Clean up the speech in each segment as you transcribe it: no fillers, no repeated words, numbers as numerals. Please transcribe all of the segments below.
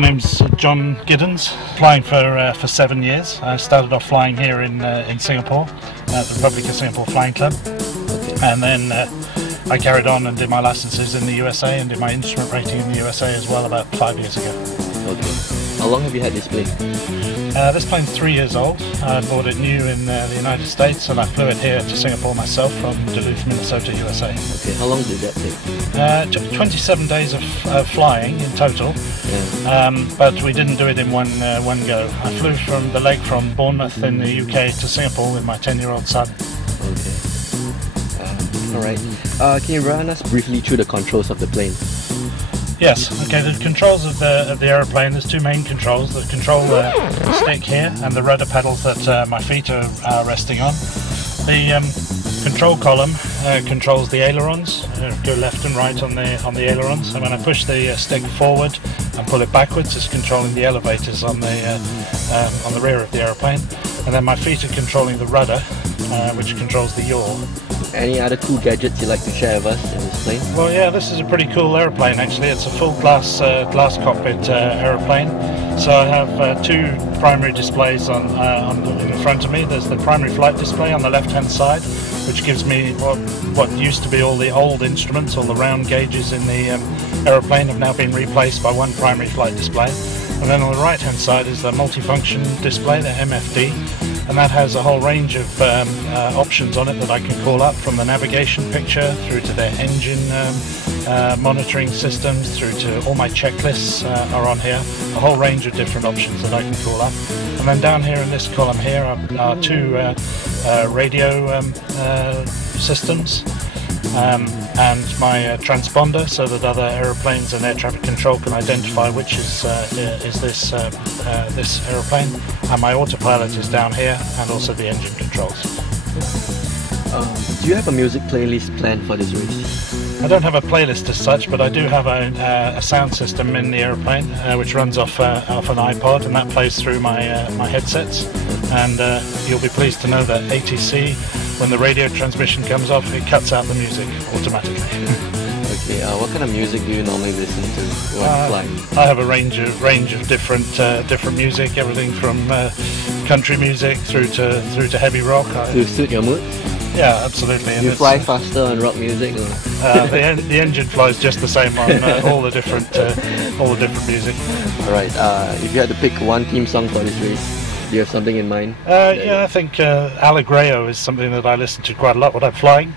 My name's John Giddens, flying for 7 years. I started off flying here in Singapore, at the Republic of Singapore Flying Club, and then I carried on and did my licenses in the USA and did my instrument rating in the USA as well about 5 years ago. Okay. How long have you had this plane? This plane's 3 years old. I bought it new in the United States and I flew it here to Singapore myself from Duluth, Minnesota, USA. Okay, how long did that take? 27 days of flying in total, but we didn't do it in one go. I flew from the leg from Bournemouth in the UK to Singapore with my 10-year-old son. Okay. Alright. Can you run us briefly through the controls of the plane? Yes, okay, the controls of the aeroplane, there's two main controls, the control stick here and the rudder pedals that my feet are resting on. The control column controls the ailerons, go left and right on the ailerons, and when I push the stick forward and pull it backwards, it's controlling the elevators on the rear of the aeroplane. And then my feet are controlling the rudder, which controls the yaw. Any other cool gadgets you'd like to share with us in this plane? Well, yeah, this is a pretty cool aeroplane actually. It's a full glass cockpit aeroplane. So I have two primary displays in front of me. There's the primary flight display on the left-hand side, which gives me what used to be all the old instruments, all the round gauges in the aeroplane have now been replaced by one primary flight display. And then on the right-hand side is the multifunction display, the MFD, and that has a whole range of options on it that I can call up, from the navigation picture through to the engine monitoring systems, through to all my checklists are on here, a whole range of different options that I can call up. And then down here in this column here are two radio systems, and my transponder, so that other aeroplanes and air traffic control can identify which is this aeroplane, and my autopilot is down here, and also the engine controls. Do you have a music playlist planned for this race? I don't have a playlist as such, but I do have a sound system in the aeroplane which runs off an iPod, and that plays through my headsets. And you'll be pleased to know that ATC, when the radio transmission comes off, it cuts out the music automatically. Okay, what kind of music do you normally listen to when flying? I have a range of different music, everything from country music through to heavy rock. To suit your mood? Yeah, absolutely. Do you fly faster on rock music? Or? The engine flies just the same on all the different music. All right. If you had to pick one theme song for this race, do you have something in mind? Yeah, I think Allegreo is something that I listen to quite a lot when I'm flying.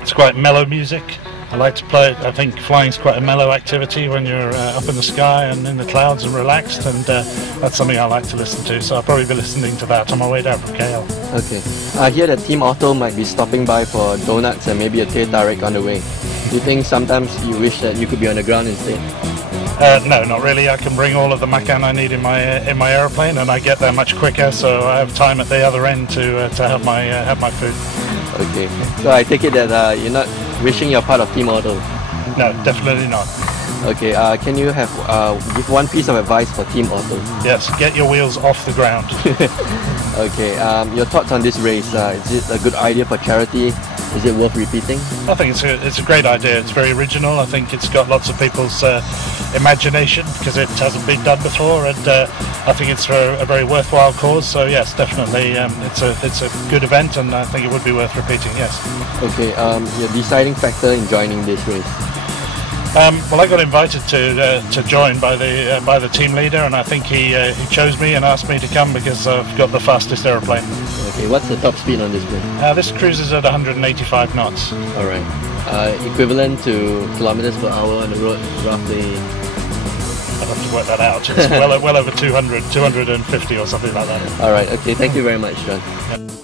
It's quite mellow music. I like to play it. I think flying is quite a mellow activity when you're up in the sky and in the clouds and relaxed, and that's something I like to listen to. So I'll probably be listening to that on my way down from KL. Okay. I hear that Team Auto might be stopping by for donuts and maybe a teh tarik on the way. Do you think sometimes you wish that you could be on the ground instead? No, not really. I can bring all of the makan I need in my aeroplane, and I get there much quicker, so I have time at the other end to have my food. Okay. So I take it that you're not wishing you're part of Team Auto? No, definitely not. Okay. Can you give one piece of advice for Team Auto? Yes. Get your wheels off the ground. Okay. Your thoughts on this race? Is it a good idea for charity? Is it worth repeating? I think it's a great idea. It's very original. I think it's got lots of people's imagination, because it hasn't been done before, and I think it's for a very worthwhile cause. So yes, definitely, it's a good event, and I think it would be worth repeating. Yes. Okay. Your deciding factor in joining this race? Well, I got invited to join by the team leader, and I think he chose me and asked me to come because I've got the fastest aeroplane. Okay, what's the top speed on this plane? This cruises at 185 knots. All right. Equivalent to kilometers per hour on the road, roughly? I'd have to work that out. It's well over 250 or something like that. All right. Okay. Thank you very much, John. Yep.